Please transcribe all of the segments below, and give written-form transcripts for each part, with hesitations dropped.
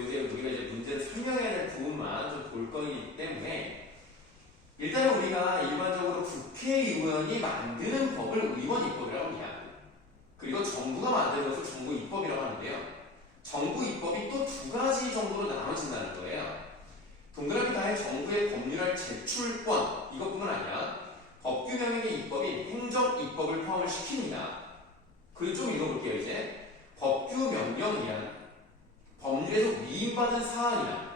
근데 우리가 이제 문제를 설명해야 될 부분만 좀 볼 거이기 때문에 일단은 우리가 일반적으로 국회의원이 만드는 법을 의원 입법이라고 합니다. 그리고 정부가 만드는 것을 정부 입법이라고 하는데요. 정부 입법이 또 두 가지 정도로 나눠진다는 거예요. 동그라미 다해 정부의 법률안 제출권, 이것뿐만 아니라 법규 명령의 입법인 행정 입법을 포함을 시킵니다. 그리고 좀 읽어볼게요. 이제 법규 명령이란 법률에서 위임받은 사안이나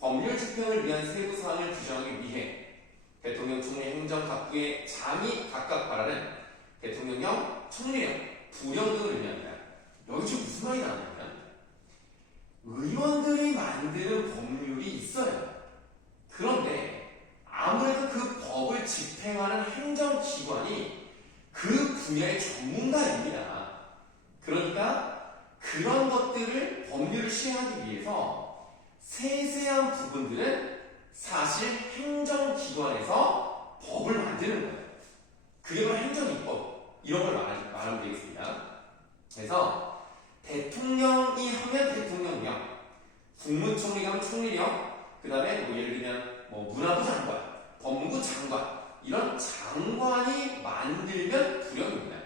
법률 집행을 위한 세부 사항을 규정하기 위해 대통령, 총리, 행정 각부의 장이 각각 발하는 대통령령, 총리령, 부령 등을 의미합니다. 여기 지금 무슨 말이 나오냐면 의원들이 만드는 법률이 있어요. 그런데 아무래도 그 법을 집행하는 행정기관이 그 분야의 전문가입니다. 그러니까 그런 것들을 법률을 시행하기 위해서 세세한 부분들은 사실 행정기관에서 법을 만드는 거예요. 그게 바로 행정입법, 이런 걸 말하면 되겠습니다. 그래서 대통령이 하면 대통령령, 국무총리가 하면 총리령, 그 다음에 뭐 예를 들면 뭐 문화부 장관, 법무부 장관, 이런 장관이 만들면 부령입니다.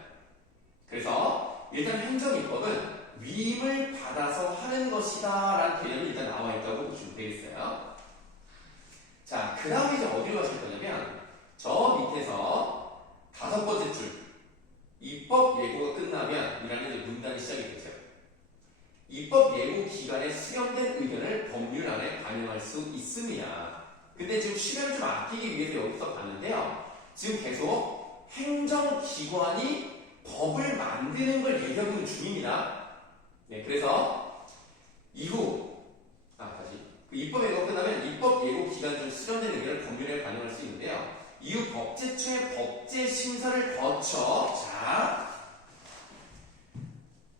그래서 일단 행정입법은 위임을 받아서 하는 것이다 라는 개념이 일단 나와 있다고 보시면 되겠어요. 자, 그 다음에 이제 어디로 가실 거냐면 저 밑에서 5번째 줄, 입법 예고가 끝나면 이라는 이제 문단이 시작이 되죠. 입법 예고 기간에 수렴된 의견을 법률안에 반영할 수 있습니다. 근데 지금 시간을 좀 아끼기 위해서 여기서 봤는데요. 지금 계속 행정기관이 법을 만드는 걸 얘기하고 있는 중입니다. 네, 그래서 이후 다시 그 입법 예고가 끝나면 입법 예고 기간 중 수렴된 의견을 법률에 반영할 수 있는데요. 이후 법제처의 법제 심사를 거쳐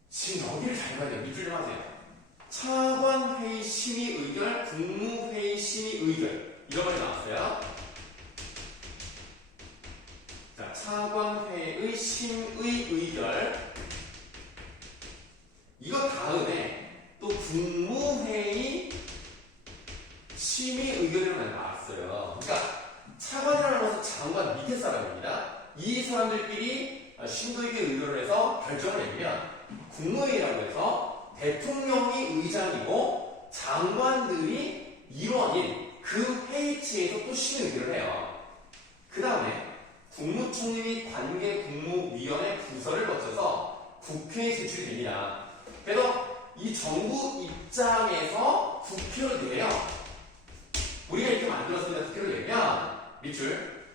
지금 여기를 잘 봐야 돼요. 밑줄 좀 하세요. 차관회의 심의 의결, 국무회의 심의 의결, 이런 말이 나왔어요. 자, 차관회의 심의 의결, 이거 다음에 또 국무회의 심의 의결이라는 나왔어요. 그러니까 차관이라는 것은 장관 밑에 사람입니다. 이 사람들끼리 심도있게 의결을 해서 결정을 내면 국무회의라고 해서 대통령이 의장이고 장관들이 일원인 그 회의체에서 또 심의 의결을 해요. 그 다음에 국무총리 및 관계 국무위원회 부서를 거쳐서 국회에 제출이 됩니다. 그래서 이 정부 입장에서 국회로 내요. 우리가 이렇게 만들었습니다. 국회로 내면 밑줄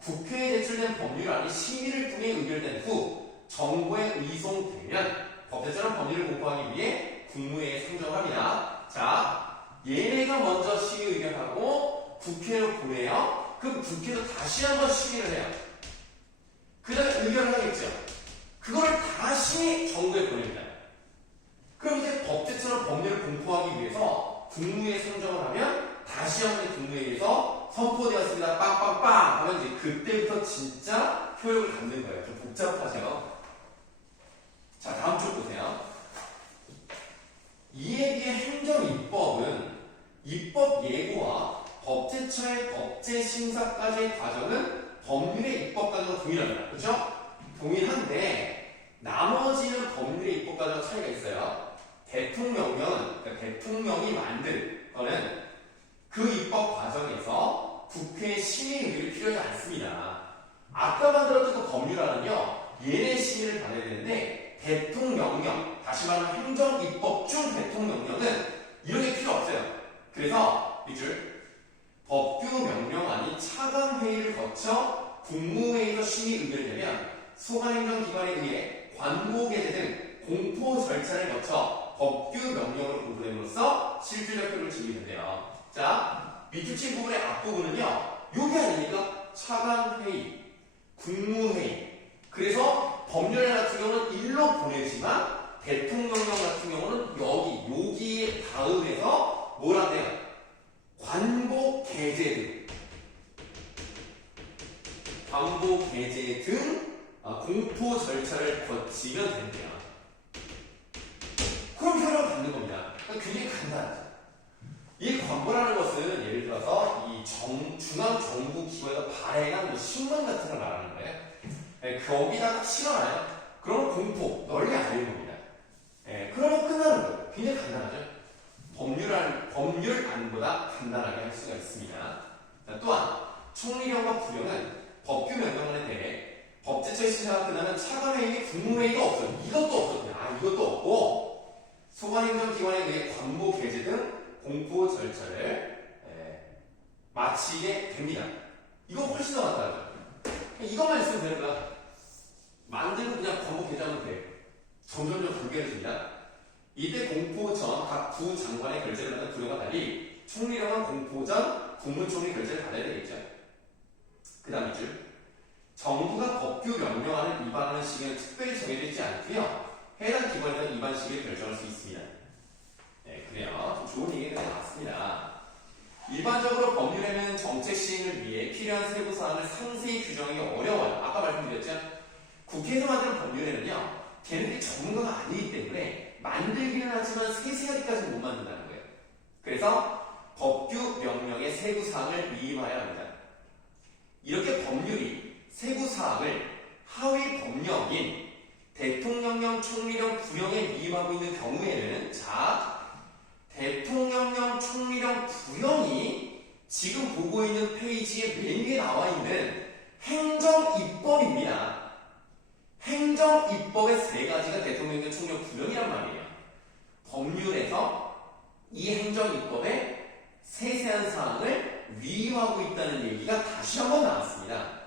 국회에 제출된 법률안이 심의를 통해 의결된 후 정부에 의송되면 법제처럼 법률을 공포하기 위해 국무회의에 상정합니다. 자, 얘네가 먼저 심의 의견하고 국회로 보내요. 그럼 국회도 다시 한번 심의를 해요. 그 다음에 의견을 하겠죠. 그거를 다시 정부에 보냅니다. 그럼 이제 법제처럼 법률을 공포하기 위해서 국무회의에 상정을 하면 다시 한번 국무회의에서 선포되었습니다. 빵빵빵 하면 이제 그때부터 진짜 효력을 갖는 거예요. 좀 복잡하죠. 자, 다음 줄 보세요. 이에 비해 행정입법은 입법 예고와 법제처의 법제 심사까지의 과정은 법률의 입법 과정과 동일합니다. 그렇죠? 동일한데 나머지는 법률의 입법 과정과 차이가 있어요. 대통령령은 그러니까 대통령이 만든 거는 그 입법 과정에서 국회의 심의 의결이 필요하지 않습니다. 아까 만들었던 그 법률안은요, 얘네 심의를 받아야 되는데 대통령령, 다시 말하면 행정입법 중 대통령령은 이런 게 필요 없어요. 그래서 밑줄 법규 명령안이 차관회의를 거쳐 국무회의에서 심의 의결이 되면 소관행정기관에 의해 관고게재 등 공포 절차를 거쳐 법규 명령으로 공포됨으로써 실질적 효력을 지니는데요. 자, 밑줄 친 부분의 앞부분은요, 요게 아닙니까? 차관회의, 국무회의. 그래서 법률안 같은 경우는 일로 보내지만 대통령령 같은 경우는 여기 다음에서 뭘 한대요? 관고 게재 등, 관고 게재 등 공포 절차를 거치면 된대요. 그럼 효력을 받는 겁니다. 그러니까 굉장히 간단하죠. 이 광고라는 것은 예를 들어서 이 중앙 정부 기관에서 발행한 뭐 신문 같은 걸 말하는 거예요. 네, 거기다가 실어놔요. 그러면 공포, 널리 알리는 겁니다. 네, 그러면 끝나는 거예요. 굉장히 간단하죠. 법률안보다 간단하게 할 수가 있습니다. 자, 또한 총리령과 부령은 법규 명령안에 대해 법제처의 심사가 끝나면 차관회의, 국무회의가 없어요. 이것도 없었고요. 이것도 없고 소관행정기관에 의해 광고 게재 등 공포 절차를 마치게 됩니다. 이거 훨씬 더 간단하죠. 이것만 있으면 되는 거야. 만들고 그냥 광고 게재하면 돼. 점점점 불쾌해집니다. 이때 공포 전 각 부장관의 결재를 받는 부령과 달리 총리령은 공포 전 국무총리 결재를 받아야 되겠죠. 그 다음 이줄 정부가 법규 명령안을 위반하는 시기는 특별히 정해져 있지 않고요. 해당 기관에서는 위반 시기를 결정할 수 있습니다. 네, 그래요. 좀 좋은 얘기가 나왔습니다. 일반적으로 법률에는 정책 시행을 위해 필요한 세부 사항을 상세히 규정하기 어려워요. 아까 말씀드렸죠? 국회에서 만드는 법률에는요, 걔네들이 전문가가 아니기 때문에 만들기는 하지만 세세하게까지는 못 만든다는 거예요. 그래서 법규 명령의 세부 사항을 위임하여야 합니다. 이렇게 법률이 세부 사항을 하위 법령인 대통령령, 총리령, 부령에 위임하고 있는 경우에는 대통령령, 총리령, 부령이 지금 보고 있는 페이지에 맨 위에 나와 있는 행정입법입니다. 행정입법의 세 가지가 대통령령, 총리령, 부령이란 말이에요. 법률에서 이 행정입법의 세세한 사항을 위임하고 있다는 얘기가 다시 한번 나왔습니다.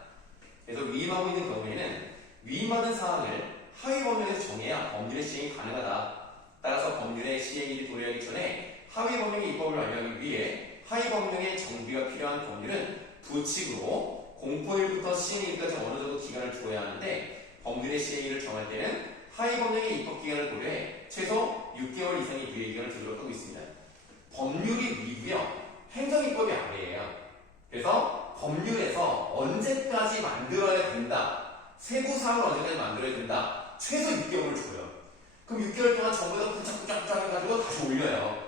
그래서 위임하고 있는 경우에는 위임받은 사항을 하위 법령에서 정해야 법률의 시행이 가능하다. 따라서 법률의 시행일이 도래하기 전에 하위 법령의 입법을 완료하기 위해 하위 법령의 정비가 필요한 법률은 부칙으로 공포일부터 시행일까지 어느 정도 기간을 두어야 하는데 법률의 시행일을 정할 때는 하위 법령의 입법 기간을 고려해 최소 6개월 이상의 유예 기간을 두도록 하고 있습니다. 법률이 위고요. 행정입법이 아래예요. 그래서 법률에서 언제까지 만들어야 된다. 세부사항을 언제까지 만들어야 된다. 최소 6개월을 줘요. 그럼 6개월 동안 정부에서 꾹꾹꾹 해가지고 다시 올려요.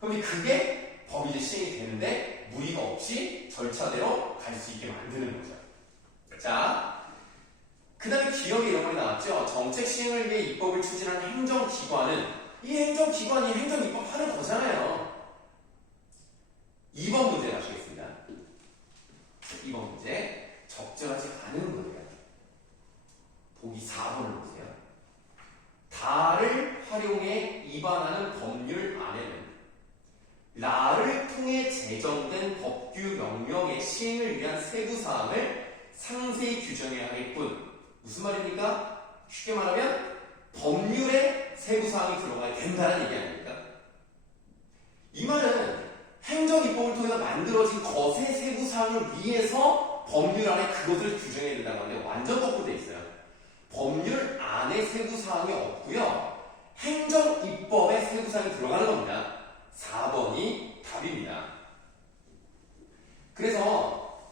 그럼 그게 법이 이제 시행이 되는데 무리가 없이 절차대로 갈 수 있게 만드는 거죠. 자, 그 다음에 기억에 이런 말이 나왔죠. 정책 시행을 위해 입법을 추진하는 행정기관은 이 행정기관이 행정입법 하는 거잖아요. 2번 문제 가시겠습니다. 2번 문제 적절하지 않은 거예요. 보기 4번을 보세요. 다를 활용해 위반하는 법률 안에는 라를 통해 제정된 법규 명령의 시행을 위한 세부 사항을 상세히 규정해야 하겠군. 무슨 말입니까? 쉽게 말하면 법률에 세부 사항이 들어가야 된다는 얘기 아닙니까? 이 말은 행정입법을 통해서 만들어진 것의 세부 사항을 위해서 법률 안에 그것을 규정해야 된다는 건데 완전 거꾸로 돼 있어요. 법률 안에 세부 사항이 없고요. 행정입법에 세부 사항이 들어가는 겁니다. 4번이 답입니다. 그래서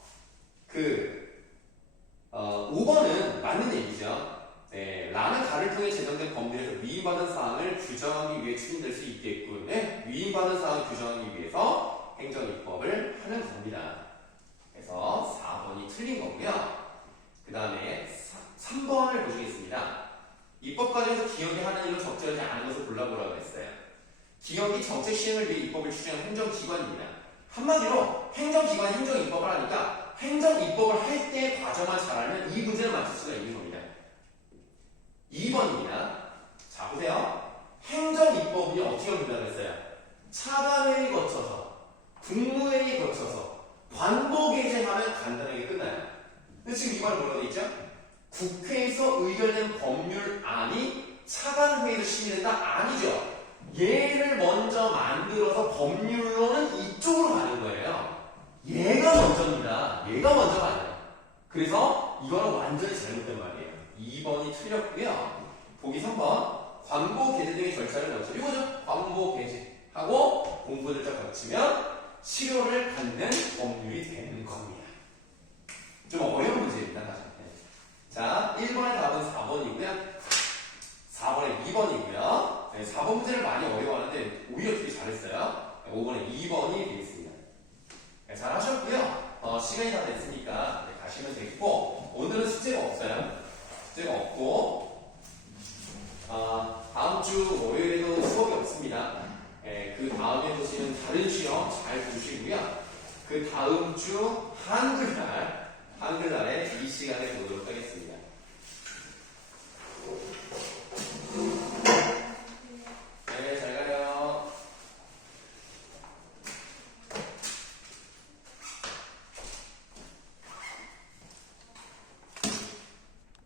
5번은 맞는 얘기죠. 네, 라는 가를 통해 제정된 법률에서 위임받은 사항을 규정하기 위해 추진될 수 있겠군. 네, 위임받은 사항을 규정하기 위해서 행정입법을 하는 겁니다. 그래서 4번이 틀린 거고요. 그 다음에 3번을 보시겠습니다. 입법 과정에서 기억이 하는 일로 적절하지 않은 것을 골라보라고 했어요. 기억이 정책 시행을 위해 입법을 추진하는 행정기관입니다. 한마디로 행정기관이 행정입법을 하니까 행정입법을 할 때의 과정만 잘 알면 이 문제를 맞출 수가 있는 겁니다. 2번입니다. 자, 보세요. 행정입법이 어떻게 된다고 했어요? 차관회의 거쳐서, 국무회의 거쳐서, 관보 게재하면 간단하게 끝나요. 근데 지금 이 말은 뭐라고 돼 있죠? 국회에서 의결된 법률안이 차관회의로 심의된다? 아니죠. 얘를 먼저 만들어서 법률로는 이쪽으로 가는 거예요. 얘가 먼저입니다. 얘가 먼저 가요. 그래서 이거는 완전히 잘못된 말이에요. 2번이 틀렸고요. 보기 3번 광고 게재 등의 절차를 거쳐 이거죠. 광고 게재하고 공고 절차 거치면 실효를 갖는 법률이 되는 겁니다. 좀 어려운 문제입니다. 다시. 자, 1번의 답은 4번이고요. 4번에 2번이고요. 네, 4번 문제를 많이 어려워하는데 오히려 되게 5번에 2번이 되겠습니다. 네, 잘 하셨고요. 시간이 다 됐으니까 네, 가시면 되겠고, 오늘은 숙제가 없어요. 숙제가 없고, 다음 주 월요일에도 수업이 없습니다. 그 다음에 보시는 다른 시험 잘 보시고요. 그 다음 주 한글날에 이 시간에 보도록 하겠습니다.